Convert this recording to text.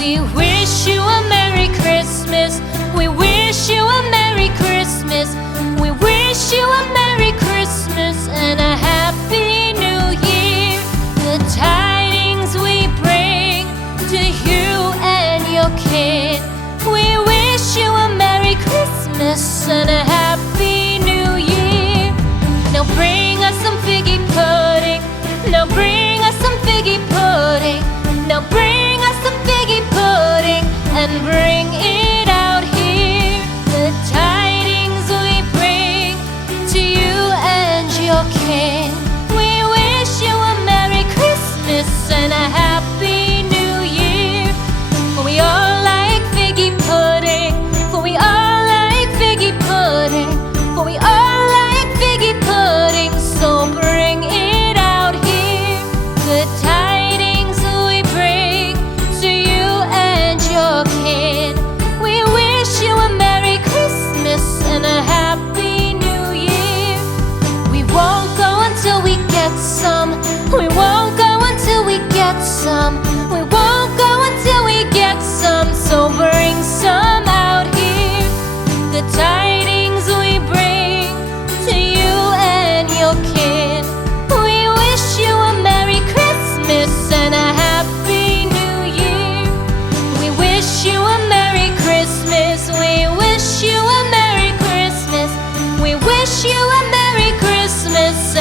We wish you a Merry Christmas. We wish you a Merry Christmas. We wish you a Merry Christmas and a Happy New Year. The tidings we bring to you and your kid. We wish you a Merry Christmas and a Happy New Year. Now bring us some figgy pudding. Now bring us some figgy pudding. Now bring us some figgy pudding and bring it out here. The tidings we bring to you and your kin. We wish you a Merry Christmas and a Happy New Year. For we all like figgy pudding. For we all like figgy pudding. For we all like figgy pudding. So bring it out here. The tidings we bring to you and your kid. We wish you a Merry Christmas and a Happy New Year. We won't go until we get some. We won't go until we get some. We won't go until we get some. So bring some out here. The tidings we bring to you and your kid. We wish you a Merry Christmas and a Happy New Year. We wish you a Merry Christmas. We wish you a Merry Christmas. We wish you a Merry Christmas